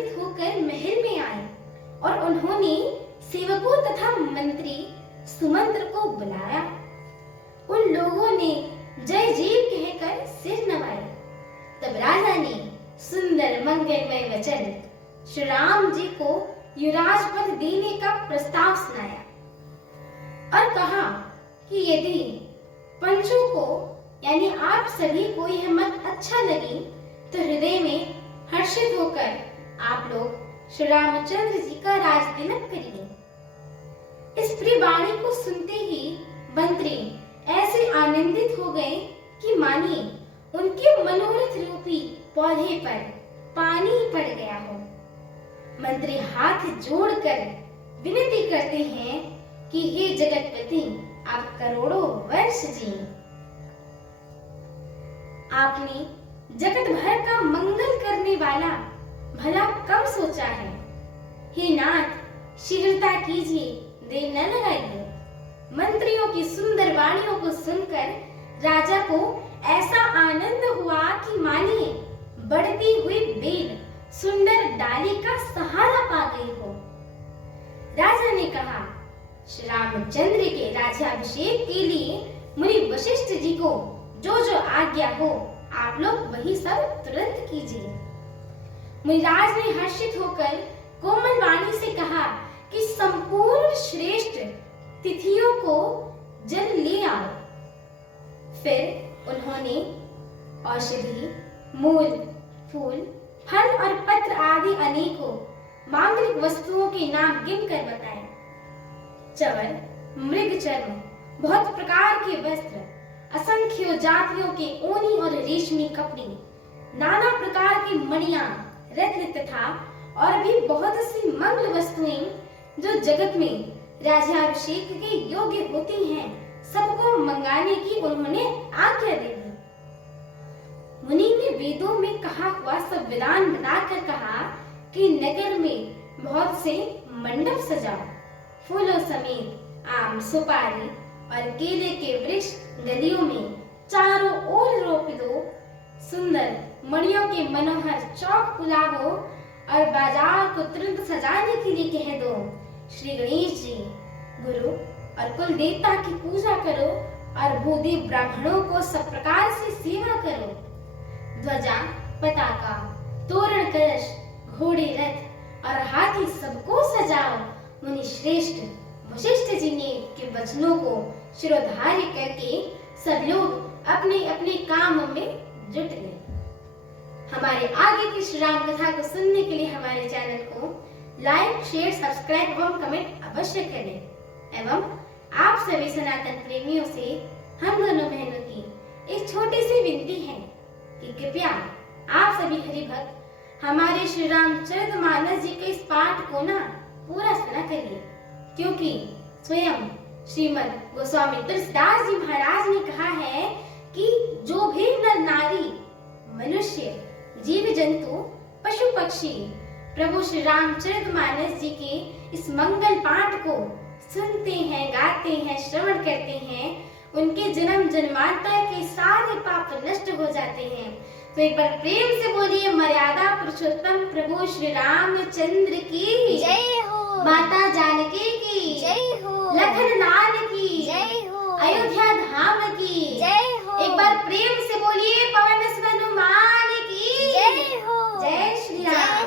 आनंदित होकर महल में आए और उन्होंने सेवकों तथा मंत्री सुमंत्र को बुलाया। उन लोगों ने जय जय कहकर सिर नवाए। तब राजा ने सुंदर मंगलमय वचन श्री राम जी को युवराज पद देने का प्रस्ताव सुनाया और कहा कि यदि पंचों को यानी आप सभी को यह मत अच्छा लगे तो हृदय में हर्षित होकर आप लोग श्री रामचंद्र जी का राज तिलक करिए। इस प्रिय वाणी को सुनते ही मंत्री ऐसे आनंदित हो गए कि मानिए उनके मनोरथ रूपी पौधे पर पानी पड़ गया हो। मंत्री हाथ जोड़कर विनती करते हैं कि हे जगतपति आप करोड़ों वर्ष जिए। आपने जगत भर का मंगल करने वाला भला कब सोचा है। हे नाथ शीघ्रता कीजिए, देर न लगाइए। मंत्रियों की सुंदर वाणियों को सुनकर राजा को ऐसा आनंद हुआ कि मानिए बढ़ती हुई बेल सुंदर डाली का सहारा पा गई हो। राजा ने कहा श्री रामचंद्र के राज्याभिषेक के लिए मुनि वशिष्ठ जी को जो जो आज्ञा हो आप लोग वही सब तुरंत कीजिए। मुनिराज ने हर्षित होकर कोमल वाणी से कहा कि संपूर्ण श्रेष्ठ तिथियों को जल ले आओ। फिर उन्होंने औषधि, मूल, फूल, फल और पत्र आदि अनेकों मांगलिक वस्तुओं के नाम गिनकर बताए। चवर, मृग चर्म, बहुत प्रकार के वस्त्र, असंख्य जातियों के ऊनी और रेशमी कपड़े, नाना प्रकार की मणियां, रत्न तथा और भी बहुत सी मंगल वस्तुएं जो जगत में राज्याभिषेक के योग्य होती हैं, सबको मंगाने की उन्होंने आज्ञा दे दी। मुनि ने वेदों में कहा हुआ सब विधान बताकर कहा कि नगर में बहुत से मंडप सजाओ, फूलों समेत आम, सुपारी और केले के वृक्ष गलियों में चारों ओर रोप दो। सुंदर मणियों के मनोहर चौक बुलाओ और बाजार को तुरंत सजाने के लिए कह दो। श्री गणेश जी, गुरु और कुल देवता की पूजा करो और भूदेव ब्राह्मणों को सब प्रकार से सेवा करो। ध्वजा, पताका, तोरण, कलश, घोड़े, रथ और हाथी सबको सजाओ। मुनि श्रेष्ठ वशिष्ठ जी ने के वचनों को शिरोधार्य करके सब लोग अपने अपने काम में जुट गए। हमारे आगे की श्री राम कथा को सुनने के लिए हमारे चैनल को लाइक, शेयर, सब्सक्राइब एवं कमेंट अवश्य करें। एवं आप सभी सनातन प्रेमियों से हम दोनों बहनों की एक छोटी सी विनती है कि कृपया आप सभी हरि भक्त हमारे श्री रामचरितमानस जी के इस पाठ को ना पूरा सुना करिए, क्योंकि स्वयं श्रीमद गोस्वामी तुलसीदास जी महाराज ने कहा है कि जो भी नर नारी, मनुष्य, जीव जंतु, पशु पक्षी प्रभु श्री रामचरितमानस जी के इस मंगल पाठ को सुनते हैं, गाते हैं, श्रवण करते हैं, उनके जन्म जन्मांतर के सारे पाप नष्ट हो जाते हैं। तो एक बार प्रेम से बोलिए मर्यादा पुरुषोत्तम प्रभु श्री रामचंद्र की जय हो, माता जानकी की जय हो, लखन लाल की जय हो, अयोध्या धाम की जय हो। एक बार प्रेम से बोलिए पवन सुत हनुमान की जय हो, जय श्री राम।